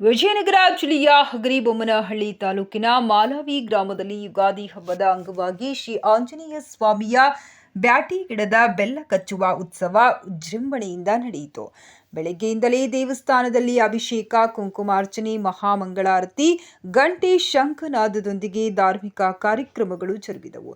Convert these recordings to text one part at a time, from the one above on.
ವಿಜಯನಗರ ಜಿಲ್ಲೆಯ ಹಗರಿಬೊಮ್ಮನಹಳ್ಳಿ ತಾಲೂಕಿನ ಮಾಲಾವಿ ಗ್ರಾಮದಲ್ಲಿ ಯುಗಾದಿ ಹಬ್ಬದ ಅಂಗವಾಗಿ ಶ್ರೀ ಆಂಜನೇಯ ಸ್ವಾಮಿಯ ಬ್ಯಾಟಿ ಗಿಡದ ಬೆಲ್ಲ ಕಚ್ಚುವ ಉತ್ಸವ ವಿಜೃಂಭಣೆಯಿಂದ ನಡೆಯಿತು. ಬೆಳಗ್ಗೆಯಿಂದಲೇ ದೇವಸ್ಥಾನದಲ್ಲಿ ಅಭಿಷೇಕ, ಕುಂಕುಮಾರ್ಚನೆ, ಮಹಾಮಂಗಳಾರತಿ, ಗಂಟೆ ಶಂಖನಾದದೊಂದಿಗೆ ಧಾರ್ಮಿಕ ಕಾರ್ಯಕ್ರಮಗಳು ಜರುಗಿದವು.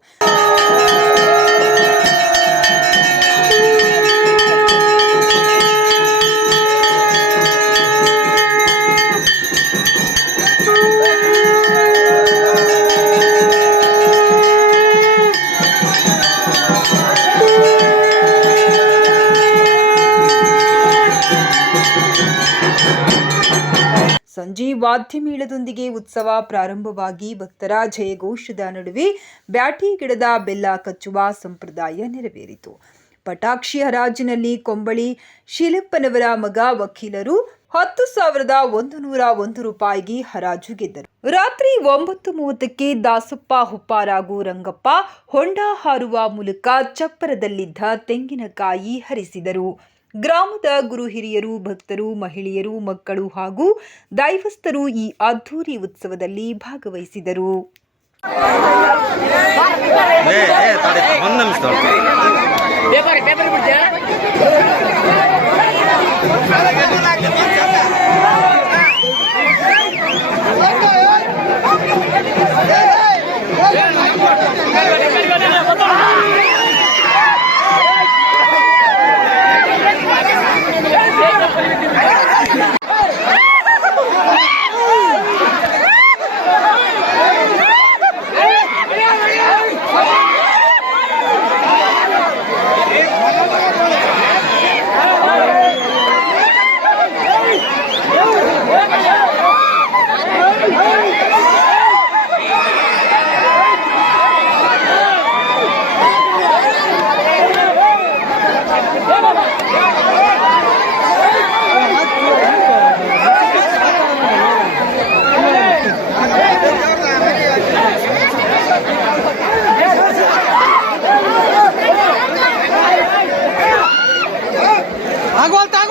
ಸಂಜೆ ಉತ್ಸವ ಪ್ರಾರಂಭವಾಗಿ ಭಕ್ತರ ಜಯಘೋಷದ ನಡುವೆ ಬ್ಯಾಟಿ ಗಿಡದ ಬೆಲ್ಲ ಕಚ್ಚುವ ಸಂಪ್ರದಾಯ ನೆರವೇರಿತು. ಪಟಾಕ್ಷಿ ಹರಾಜಿನಲ್ಲಿ ಕೊಂಬಳಿ ಶಿಲಪ್ಪನವರ ಮಗ ವಕೀಲರು ಹತ್ತು ಸಾವಿರದ ಒಂದು ನೂರ ಒಂದು ರೂಪಾಯಿಗೆ ಹರಾಜು ಗೆದ್ದರು. ರಾತ್ರಿ ಒಂಬತ್ತು ಮೂವತ್ತಕ್ಕೆ ದಾಸಪ್ಪ ಹುಪ್ಪಾರಾಗು ರಂಗಪ್ಪ ಹೊಂಡ ಹಾರುವ ಮೂಲಕ ಚಪ್ಪರದಲ್ಲಿದ್ದ ತೆಂಗಿನಕಾಯಿ ಹರಿಸಿದರು. ಗ್ರಾಮದ ಗುರು ಹಿರಿಯರು ಭಕ್ತರು ಮಹಿಳೆಯರು ಮಕ್ಕಳು ಹಾಗೂ ದೈವಸ್ಥರು ಈ ಅದ್ಧೂರಿ ಉತ್ಸವದಲ್ಲಿ ಭಾಗವಹಿಸಿದರು. Aguanta!